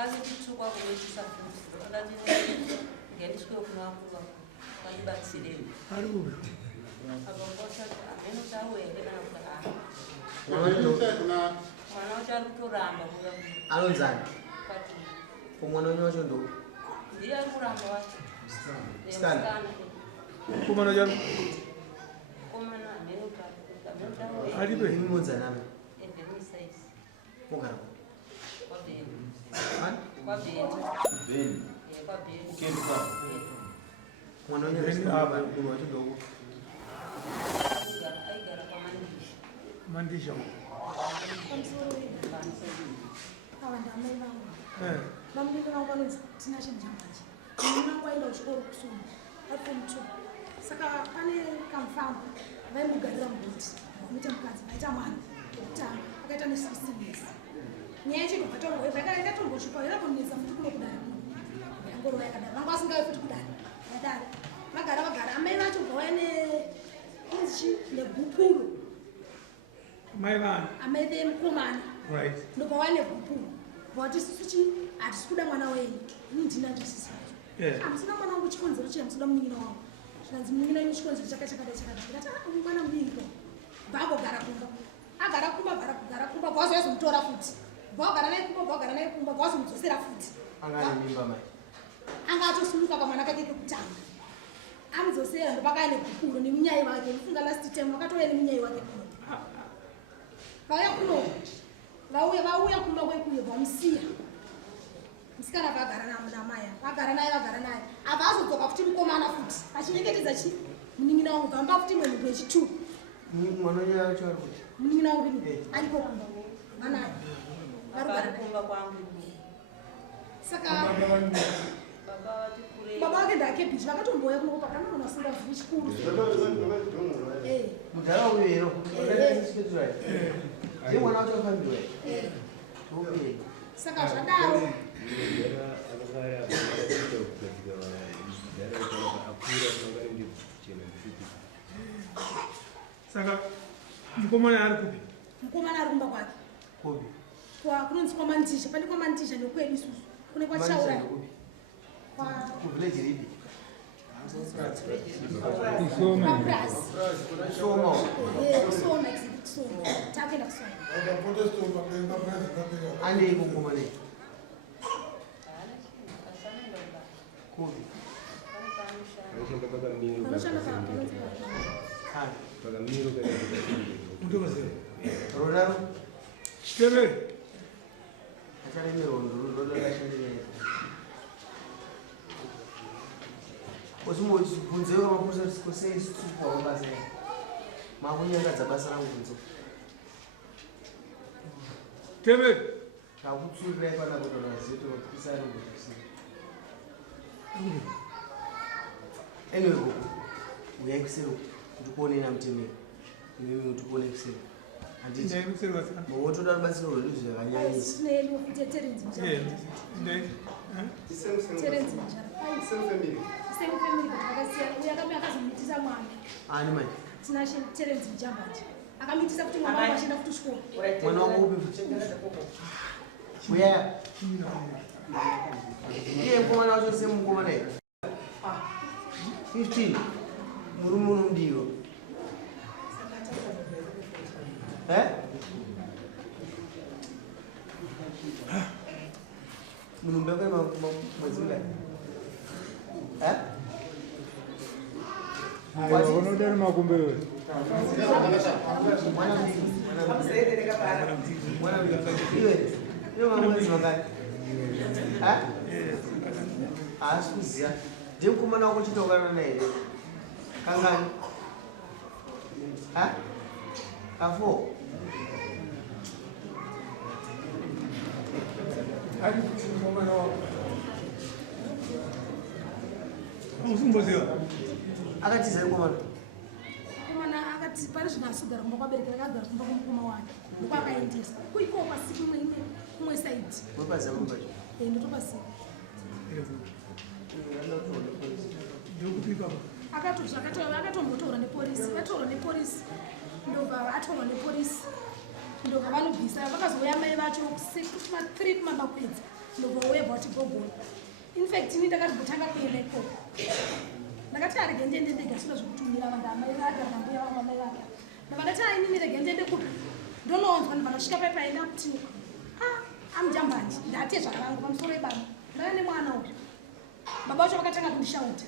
kazi kuchukua kumetisha futhi akathi ngelishwe kunakuwa kwalibatsireni Aruba abakosa ameno tawele kana kutaka mwana wacho ari kutoramba kuya anonzani kumwana wacho ndo ndiye ari kuramba wacho Stana. kumana jaru komana ameno tawele aribe imunzana endeni size kungara kwabeni man kwabeni ben kwabeni kemba mwana wacho aba kumwana wacho ndo aigara kwamandisha mandisha Bamlilo na kwalo tinashe njambaji. Mwana waenda uchikoro kusoma. Hapo mtu. Saka pane kamfamu. Vai mugarira mbuti. Muita mkazi, vaita mwana. Kutanga. Akaita ne 16 years. Nyeche kupata ngwe vakaenda tomboshupa era kunisa mtu kuno kudara. Ngoro yakadara. Vanga asingaye futi kudara. Yadara. Vagara. Amai vacho vaene inchi nebhupuru. mai vana Amai ve mukomana. right Ndo vaene bhupuru. Vati sisi atikuda mwana wenyu. Ni ndina ndisisi. Amusina mwana wangu chikonzero che amusina munyina wangu. Zvinanzi munyina wenyu chikonzero chakachakada. Ndati mwana mudiki. Babo gara kumba. Agara kumba bvazo yazomutora futi. Bvagara naye kumba bvazo mudzosera futi. angane mimba mai Angatosumuka pamwana kake kekutanga. Amudzosera ndo pakaene kukuru nemunyai wake. Mufunga last time wakatouya nemunyai wake kuno. Vauya kuno. Vauya kumba kwekuyo vamusiya. Musikana vagara namaya. Vagara naye. Avazodzoka futi mukomana futi. Achinyengetedza chi munin'ina wangu vamba futi mwe munhu wechitu. mwana wacho ari kuti Munin'ina wangu aripo kumba. Vanayo. vari kumba kwangu Saka baba vati kure baba wake ndake bichi vakatomboya kuno pakana unosinga zvi chikuru. mudhara uyero ndi mwana wacho afambiwa okay Saka zvadaro saka mukomana ari kupi mukomana ari kumba kwake. kobi Kunonzi kwamantisha. Pane kwamantisha nekwedu isusu. Kune kwachaura. ku village ripi isoma soma Kusona exhibit kusona. Takenda kusona. ande ikumkomane kobi Vanoshanda ronaro teveri acharemirondo rodolashandire osimochibvunzeyo kamaposa kosei situpawo basa makunyangadza basa rangu kunzo teveri takutsukirai pana kutonazietoisarungutosi anyway koko uyai kusero kuti kuonena mutemeri imimi kuti kuone kusero handiti motoda rubatsiro rwedu zvakanyanyisa Sinelo futhi Terence njalo. Terence njalo. Same family vakasiya. Uyakambe akazomitisa mwana. ani mai Tinashe Terence njambati. Akamitisa kuti mwana wake ashenda futhi chikoro. mwana wako upi futi uyaya iye mukomana wacho semukomana here 15 murume unomdiwa munhu mbekwe mwedzi ungai unodari makumbero iwe mwedzi wangai haasi kuziya ndimukomana wako chitokana nahere kangani ka4 akatiza mukomana Kumana akati pari zvinasugara kumba kwabereka akagara kumba kwamukoma wake. Kwakaendesa. Kuiko pasiku kumwe side. wepazamumbacho Ndotopasi. Akatombotora nepolisi. Ndobva atorwa nepolisi. Ndobva vanobvisa vakazouya mai vacho 3 kumamakwedza. Ndobva vati gogo. In fact, ini ndakagotanga kuenda ikoko. Ndakati arege ndende ndega sino zvokutumira vanhu amai vake vanambuya vangu amai vake. Ndakati inini rege ndende kupi. Ndononzwa ndikasvika paipaenda kuti amujambanje ndate zvakangu pamusoro ebaba. Ndava nemwana uyu. Baba vacho vakatanga kundishauta.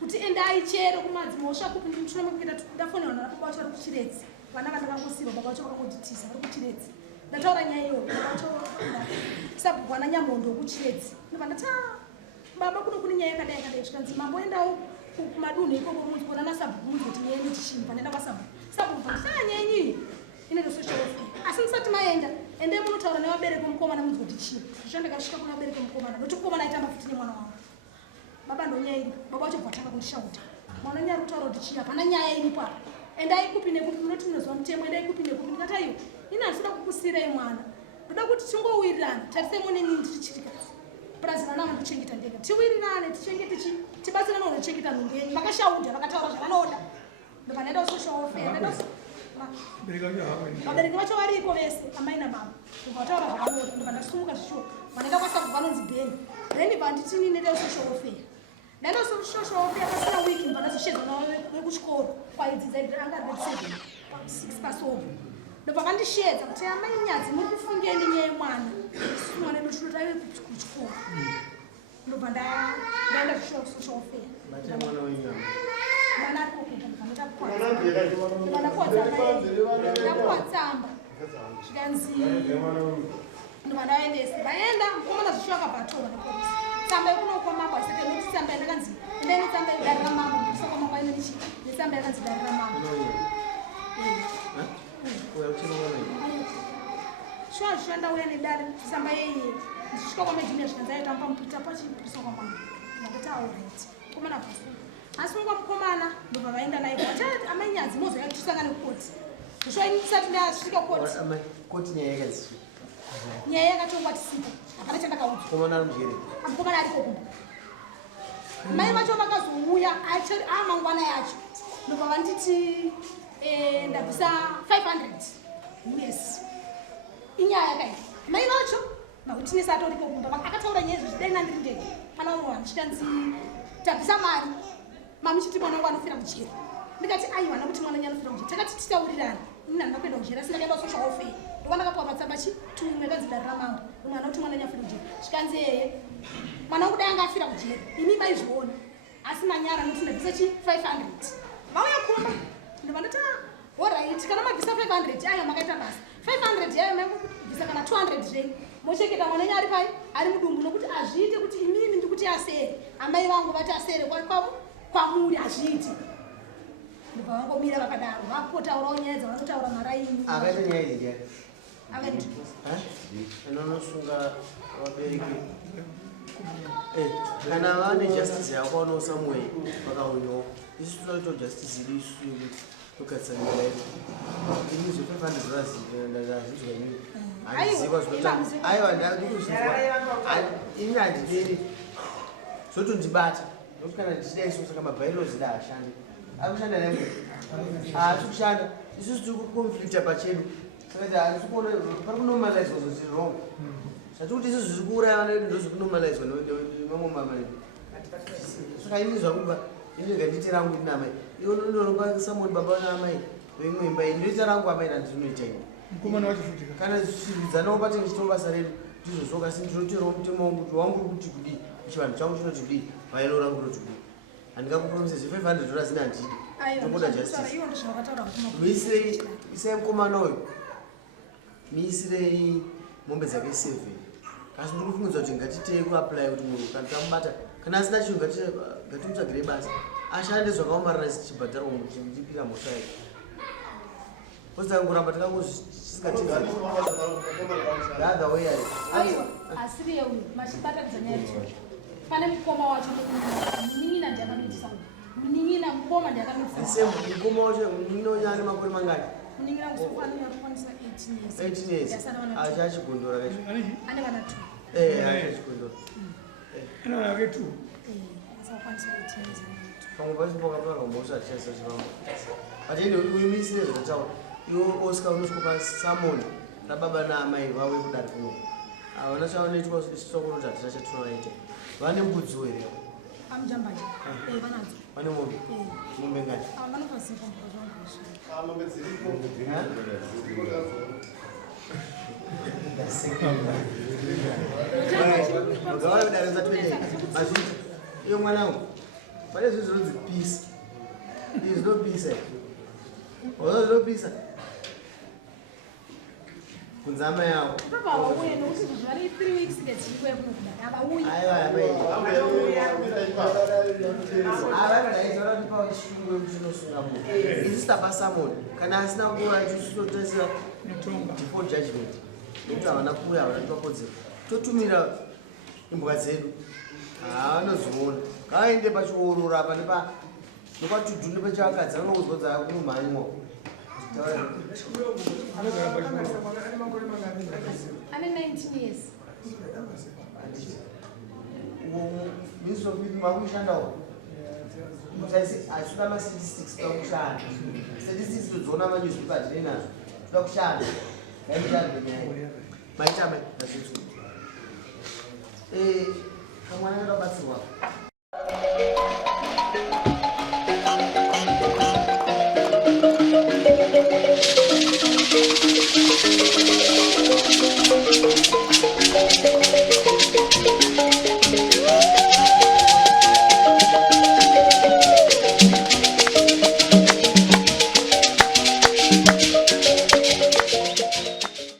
Kuti endai chero kumadzimwe osvika kupi ndimutshona mukuita ndafonera na baba vacho vari kuchiredzi. Vana vandakangosiva baba vacho vakangonditisa vari kuchiredzi. Ndataura nyaya iyo baba vacho sabhuku ana nyamondo kuchiredzi. Ndobva ndati baba kuno kune nyaya yakadai yakadai zvikanzi mamboendawo kumadunhu ikoko mudziona nasabhuku munzi kuti nyaya nechishimba ndaenda kwasabhuku. Sabhuku pachaya nyaya inyi ine social welfare. Asi musati maenda endei munotaura nevabereki vomukomana munzi kuti chii. Zvicho ndikasvika kuna vabereki vomukomana nokuti mukomana aita mafuti nemwana wavo. Baba ndo nyaya iri baba vacho bvatanga kundishauta. Mwana nyari kutaura kuti chii hapana nyaya iripo apa. Endai kupi nekupi munoti munozwa mutemo endai kupi nekupi ndikati aiwa ini handisida kukusirei mwana. Ndoda kuti tingowirirana tarise mune nini tichichirikadzi. Prazina navo ndichengeta ndega. Tiwirirane tichengete tibatsirane unochengeta nhumbi yenyu. Vakashauta vakataura zvavanoda. Ndobva ndaenda kusocial welfare. Vabereki vacho variko vese amai nababa. Ndobva vataura zvavanoda. Ndobva ndasumuka zvishuwa. Vandaenda kwasabhuku vanonzi Bheni. Bheni bva nditini ndaenda kusocial welfare. Ndaenda kusocial welfare pasina wiki mbva ndazosvedzwa navo vekuchikoro kwaidzidza anga 7 6 pasomo. Ndobva vandishedza kuti amai nyadzi muri kufungeni nyaya yemwana. Mwana wedu tinotaiwe kuchikoro. Ndobva ndaenda kusocial welfare. Mwana wenyu. Mwana ari kukuita ndapuwa tsamba. Zvikanzi ndobva ndaendesa. Vaenda mukomana zvishuwa akapatora nepolisi. Tsamba yekunokwa mambo asi nekuti tsamba yandakanzi ndeni tsamba yedarira mambo kusaka mambo ine nichi netsamba yakanzi darira mambo. Shwa shwanda uya nedare tsamba yeye ndisvika kwamejunior zvikanzi aita pamupita pachipirisa kwamwana. Ndakati alright. Komana pasi. Asi mukomana ndobva vaenda naye kuti amai nyadzi mozo yatusangana kukoti. Zvishwa ndisati ndasvika koti. Amai koti nyaya yakanzi. Nyaya yakatongwa tisipo. Hapana chandakaudzwa. Komana mujere. Mukomana ariko kumba. Mai vacho vakazouya mangwana yacho. Ndobva vanditi ndabvisa 500. Yes. Inyaya yakaita. Mai vacho makutinesa atoriko kumba akataura nyaya izvo zvidai nandiri ndege. Pana umwe wanhu zvikanzi tabvisa mari. Mami chiti mwana wangu anofira kujera. Ndikati aiwa nokuti mwana wangu anofira kujera. Takati titaurirana. Ini handingakuenda kujera asi ndakaenda kusocial welfare. Ndobva ndakapuwa patsamba chitumwe kanzi darira mambo. Mwana kuti mwana wangu anofira kujera. Zvikanzi mwana wangu dai anga afira kujera. Imi maizviona. Asi manyara nokuti ndabvisa chi 500. Vauya kumba. Ndobva ndati alright kana mabvisa 500 aiwa makaita basa. 500 yayo makubvisa kana 200 zvenyu. Mochengeta mwana wenyu ari pai ari mudumbu nokuti azviite kuti imini ndikuti asere. Amai vangu vati asere kwavo kwamuri hazviiti. Ndobva vangomira vakadaro vapotaurawo nyaya dzavanotaura maraini. Akaita nyaya idzi akaiti anonosunga vabereki kana vane justice yakaonawo somewhere vakaonyawo isu tonaito justice idu isu yekuti togadzanira yedu ini zve$500 ndazvizwa inini handiziva zvinotanga aiwa ndikuzvizwa ini handideni zvotondibata nokuti kana ndichida isusu saka mabhailozi da hashandi akushanda nemwe haasi kushanda isusu tiri kuconflicta pachedu saka handisi kuona pari kunomalizwa zvoti wrong zvati kuti isusu zviri kuuraya vana vedu ndozviri kunomalizwa nemamwe mamai saka ini zvakuba inenge nditi rangu iri namai iwo ndondonopa samoni baba naamai veimwe imba iyi ndoita rangu amai nandinoita ini mukomana wachifutika kana zvichividzanawo pati ndichitoro basa redu ndizvozvo kasi ndinoterawo mutemo wangu kuti wangu uri kuti kudii chivanhu changu chinoti kudii vaino rangu roti kudii handingakupromise $500 ine handidi tokoda justice muisirei mukomana uyu muisirei mombe dzake 7 kasi ndiri kufungidzwa kuti ngatitei kuapply kuti munhu kana tamubata kana asina chinhu ngatimutsvagirei basa ashande zvakaomarara chibhadharwa chichipira mhosva yake positangoramba takangozvisingatidza other way asiri yeuyu machibatadza nyaya ichocho pane mukoma wacho munin'ina ndiakamitsisa munin'ina mukoma ndiakamitsisa mukoma wacho munin'ina wanyane makore mangani munin'ina kusofanakwanisa 18 years achachigondora kacho ane vana 2 achachigondora ana vana vake 2 asakwanisa 18 years pamwe pasipokapaka mbosva tichaisa chivamo patende uimisire zvakataura iwo oscar unosvika pasamoni nababa naamai vave kudari kuno Hawana chaanoitwa sokurota tichachotoraite. Vane mbudzi here. Amujambaji. Vanadzo. Vane mombe. Mombe ngati. Vanofasika mukazvangosha. Mombe dziripo. Magawara kudaridza 20. Mazviti. Iyo mwana wangu. Pane zvinhu zvinonzi peace. There is no peace. There is no peace. Kunzama yawo. Papa wauye nokuti zvari 3 weeks ngechikwe kunokudai. Avauyi. Aiwa. Vakadaizvara kuti paushungwe muchinosunga munhu. Isi tapasamoni. Kana asina kuva achisotoisira before judgment. Nekuti havana kuuya havana tipakodzero. Totumira imbwa dzedu. Vanozoona. Ngavaende pachiorora apa nepatudhu nepachakadzi vanoudzwa dzava kumumhanywa. Ane 19 years. Ministry of Youth makushandawo. Ashuka ma-statistics takushanda. Statistics todziona manewspaper tininazo. Toda kushanda. Ngaimshanda nyaya. Maitama mazvitsu. Kamwana ndabatsirwa.